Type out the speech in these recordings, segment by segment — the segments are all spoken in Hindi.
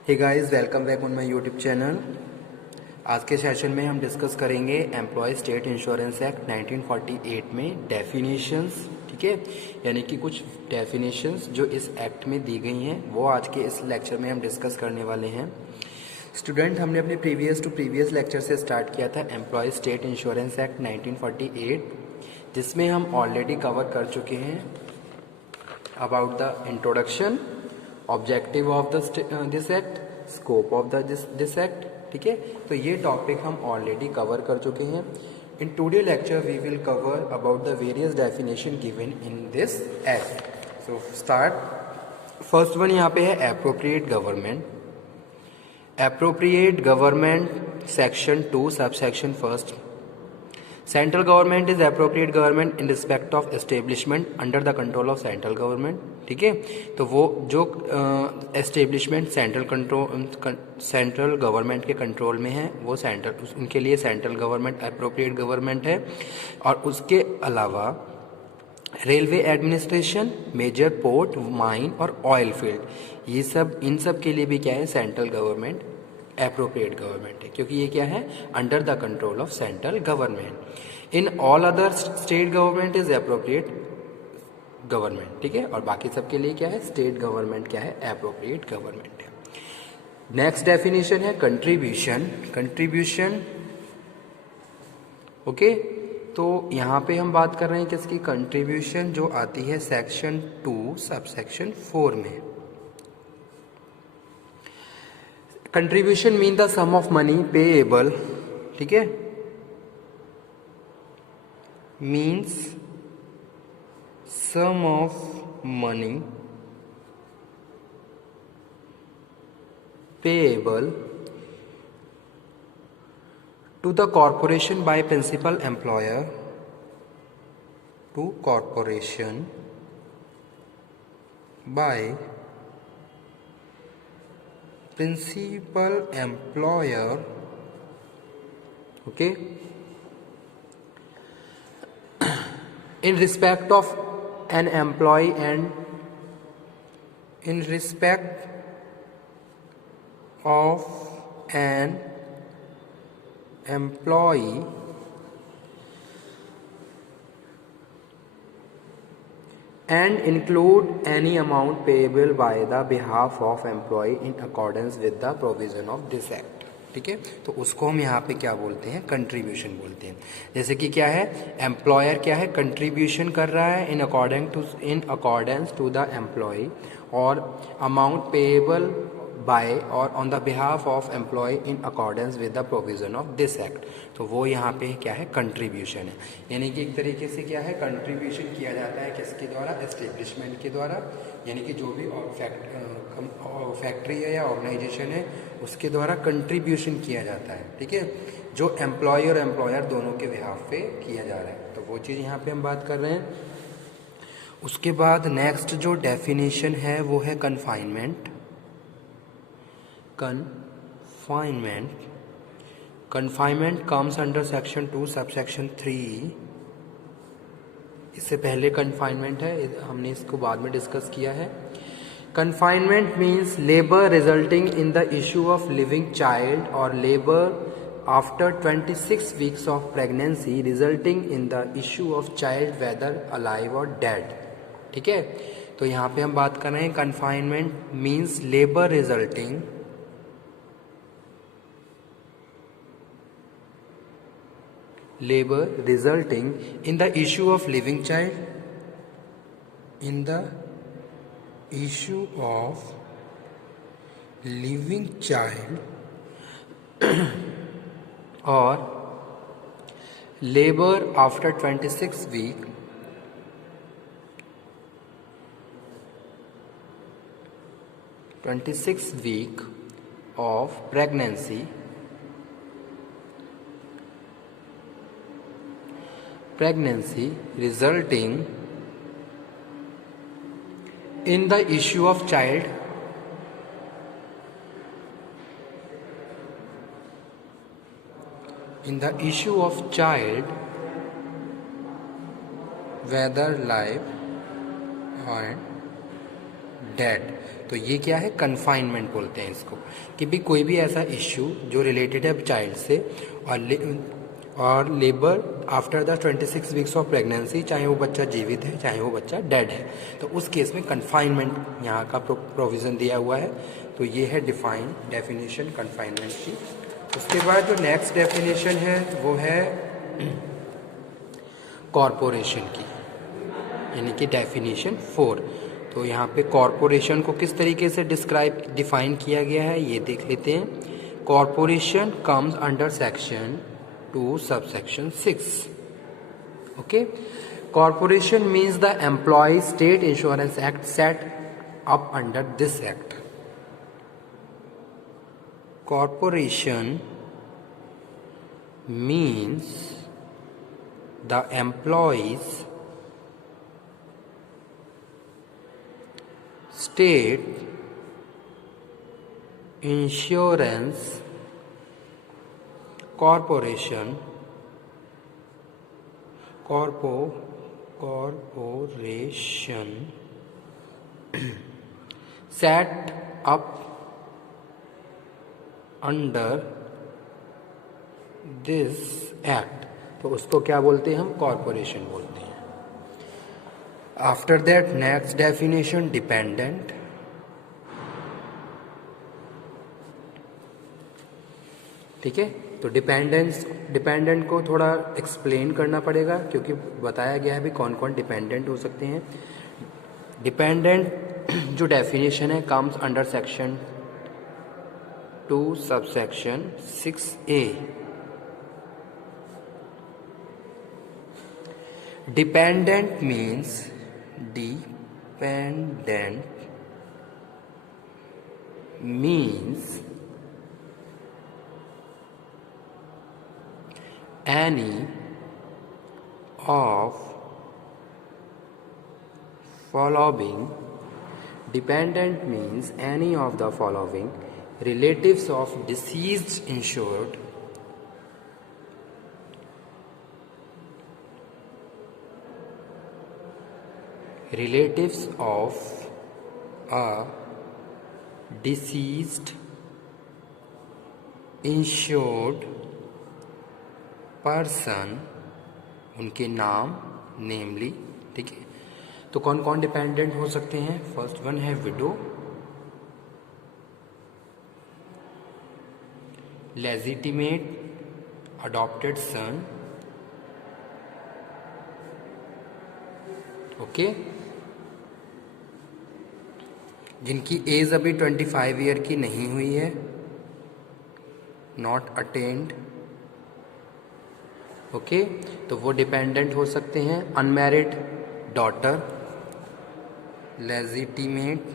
Hey guys, welcome back on my YouTube channel. आज के सेशन में हम डिस्कस करेंगे एम्प्लॉय स्टेट इंश्योरेंस एक्ट 1948 में डेफिनेशंस। ठीक है, यानी कि कुछ डेफिनेशंस जो इस एक्ट में दी गई हैं वो आज के इस लेक्चर में हम डिस्कस करने वाले हैं। स्टूडेंट, हमने अपने प्रीवियस लेक्चर से स्टार्ट किया था एम्प्लॉय स्टेट इंश्योरेंस एक्ट 1948, जिसमें हम ऑलरेडी कवर कर चुके हैं about the introduction, objective of this act, scope of this act. ठीक है, तो ये टॉपिक हम ऑलरेडी कवर कर चुके हैं। In today lecture we will cover about the various definition given in this act. So start. First one यहाँ पे है appropriate government. Appropriate government section 2 sub section first. Central government is appropriate government in respect of establishment under the control of central government. ठीक है, तो वो जो एस्टेब्लिशमेंट सेंट्रल गवर्नमेंट के कंट्रोल में है वो उनके लिए सेंट्रल गवर्नमेंट एप्रोप्रिएट गवर्नमेंट है। और उसके अलावा railway administration, major port, mine और ऑयल फील्ड, ये सब इन सब के लिए भी क्या है, सेंट्रल गवर्नमेंट एप्रोप्रिएट गवर्नमेंट है, क्योंकि ये क्या है, under the control of central government. In all other state government is appropriate government. ठीक है, और बाकी सब के लिए क्या है, स्टेट गवर्नमेंट क्या है, एप्रोप्रिएट गवर्नमेंट है। नेक्स्ट डेफिनेशन है कंट्रीब्यूशन। कंट्रीब्यूशन ओके, तो यहाँ पे हम बात कर रहे हैं किसकी, कंट्रीब्यूशन जो आती है सेक्शन 2 सब सेक्शन 4 में। Contribution mean the sum of money payable, ठीक है, means sum of money payable to the corporation by principal employer, to corporation by principal employer, okay, in respect of an employee and in respect of an employee and include any amount payable by the behalf of employee in accordance with the provision of this act। ठीक है, तो उसको हम यहाँ पे क्या बोलते हैं, कंट्रीब्यूशन बोलते हैं। जैसे कि क्या है, एम्प्लॉयर क्या है, कंट्रीब्यूशन कर रहा है in accordance to the employee, और अमाउंट पेएबल बाय और on the behalf of employee in accordance with the provision of this act. तो वो यहाँ पे क्या है, कंट्रीब्यूशन है। यानी कि एक तरीके से क्या है, कंट्रीब्यूशन किया जाता है किसके द्वारा, एस्टेब्लिशमेंट के द्वारा, यानी कि जो भी फैक्ट्री है या ऑर्गेनाइजेशन है उसके द्वारा कंट्रीब्यूशन किया जाता है। ठीक है, जो एम्प्लॉय और एम्प्लॉयर दोनों के बिहाफ पे किया जा रहा है, तो वो चीज़ यहाँ पे हम बात कर रहे हैं। उसके बाद नेक्स्ट जो डेफिनेशन है वो है confinement. Confinement comes under section 2 sub section 3। इससे पहले कन्फाइनमेंट है, हमने इसको बाद में डिस्कस किया है। Confinement means labour resulting in the issue of living child or labour after 26 weeks of pregnancy resulting in the issue of child whether alive or dead. ठीक है, तो यहाँ पे हम बात कर रहे हैं confinement means labour resulting in the issue of living child, in the issue of living child or labor after 26 week of pregnancy resulting in the issue of child whether live and dead. तो ये क्या है, कन्फाइनमेंट बोलते हैं इसको, कि भी कोई भी ऐसा इश्यू जो रिलेटेड है चाइल्ड से और labour after the 26 weeks of pregnancy, चाहे वो बच्चा जीवित है चाहे वो बच्चा डेड है, तो उस केस में कन्फाइनमेंट यहाँ का प्रोविज़न दिया हुआ है। तो ये है डिफाइन डेफिनेशन कन्फाइनमेंट की। उसके बाद जो नेक्स्ट डेफिनेशन है वो है कॉरपोरेशन की, यानी कि डेफिनेशन 4। तो यहाँ पे कॉरपोरेशन को किस तरीके से डिफाइन किया गया है ये देख लेते हैं। Corporation comes under section 2 subsection 6। Okay, corporation means the employee state insurance act set up under this act. Corporation means the employees state insurance corporation set up under this act. तो उसको क्या बोलते हैं हम, कॉरपोरेशन बोलते हैं। After that next definition dependent. ठीक है, तो डिपेंडेंट को थोड़ा एक्सप्लेन करना पड़ेगा, क्योंकि बताया गया है भी कौन कौन डिपेंडेंट हो सकते हैं। डिपेंडेंट जो डेफिनेशन है comes under section 2 subsection 6A। Dependent means any of following. Dependent means any of the following: relatives of deceased insured, relatives of a deceased insured person, उनके नाम नेमली। ठीक है, तो कौन कौन डिपेंडेंट हो सकते हैं। फर्स्ट वन है विडो, लेजिटिमेट अडॉप्टेड सन, ओके, जिनकी एज अभी 25 ईयर की नहीं हुई है, नॉट अटेन्ड। ओके, तो वो डिपेंडेंट हो सकते हैं। Unmarried daughter, legitimate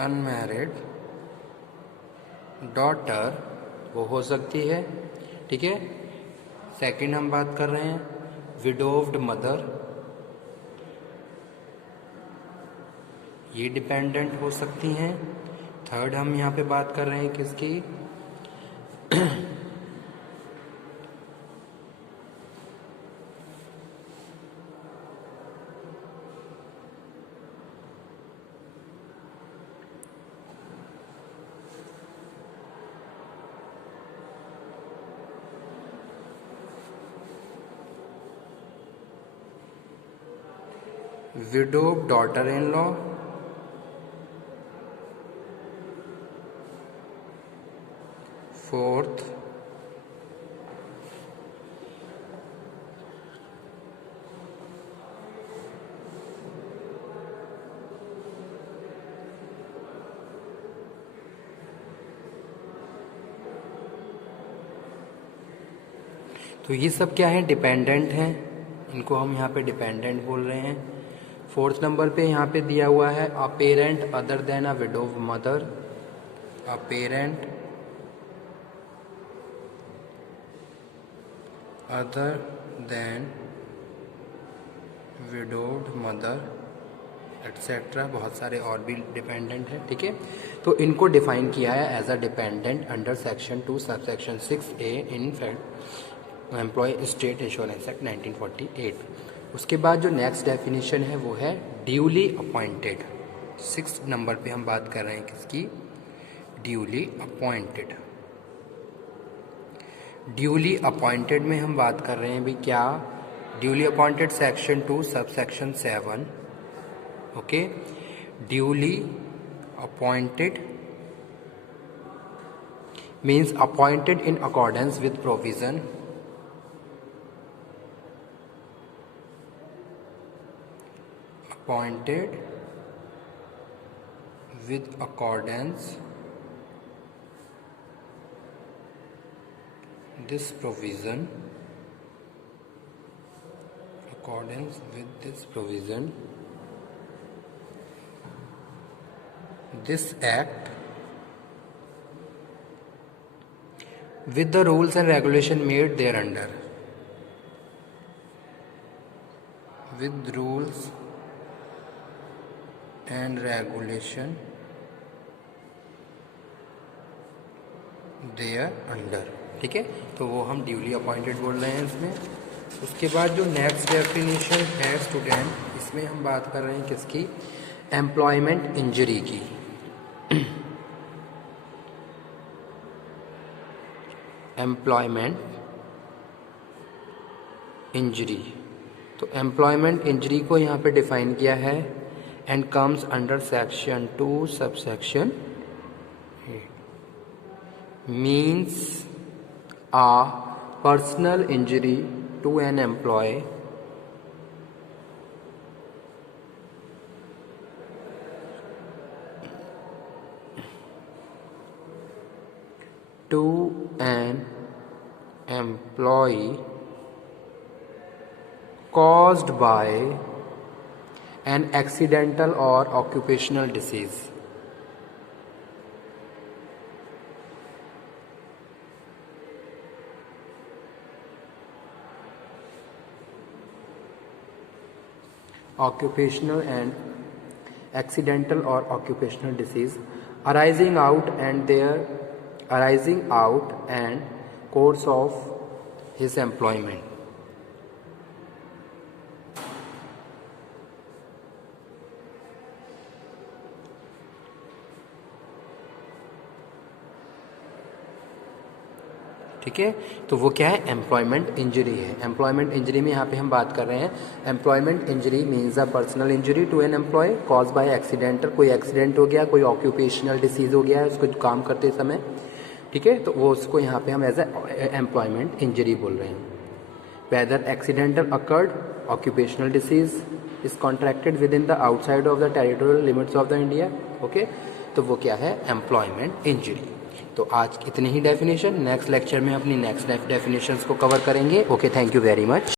unmarried daughter वो हो सकती है। ठीक है, सेकंड हम बात कर रहे हैं विडोव्ड मदर, ये डिपेंडेंट हो सकती हैं। थर्ड हम यहाँ पे बात कर रहे हैं किसकी, window daughter in law, fourth तो ये सब क्या है, डिपेंडेंट हैं, इनको हम यहाँ पे डिपेंडेंट बोल रहे हैं। फोर्थ नंबर पे यहाँ पे दिया हुआ है a parent other than a widow mother, a parent other than widowed mother etcetera, बहुत सारे और भी डिपेंडेंट है। ठीक है, तो इनको डिफाइन किया है as a dependent under section 2 subsection 6A in fact employee state insurance act 1948। उसके बाद जो नेक्स्ट डेफिनेशन है वो है ड्यूली अपॉइंटेड। 6 नंबर पे हम बात कर रहे हैं किसकी? Duly appointed. ड्यूली अपॉइंटेड में हम बात कर रहे हैं भी क्या? Duly appointed section 2 sub section 7। Okay, duly appointed means appointed in accordance with provision appointed with accordance this provision accordance with this provision this act with the rules and regulation made thereunder with rules and regulation thereunder। ठीक है, तो वो हम ड्यूली अपॉइंटेड बोल रहे हैं इसमें। उसके बाद जो नेक्स्ट डेफिनेशन है स्टूडेंट, इसमें हम बात कर रहे हैं किसकी? एम्प्लॉयमेंट इंजरी की। एम्प्लॉयमेंट इंजरी, तो एम्प्लॉयमेंट इंजरी को यहाँ पे डिफाइन किया है and comes under section 2 sub section means a personal injury to an employee to an employee caused by an accidental or occupational disease। occupational and accidental or occupational disease arising out and course of his employment। ठीक है, तो वो क्या है? एम्प्लॉयमेंट इंजरी है। एम्प्लॉयमेंट इंजरी में यहाँ पे हम बात कर रहे हैं, employment injury means a personal injury to an employee cause by accidental, कोई एक्सीडेंट हो गया, कोई ऑक्यूपेशनल डिसीज हो गया है उसको काम करते समय। ठीक है, तो वो उसको यहाँ पे हम एज ए एम्प्लॉयमेंट इंजरी बोल रहे हैं। Whether accidental occurred, occupational disease is contracted within the outside of the territorial limits of the India. Okay, तो वो क्या है? Employment injury. तो आज इतनी ही डेफिनेशन, नेक्स्ट लेक्चर में अपनी नेक्स्ट डेफिनेशंस को कवर करेंगे। Okay, thank you very much.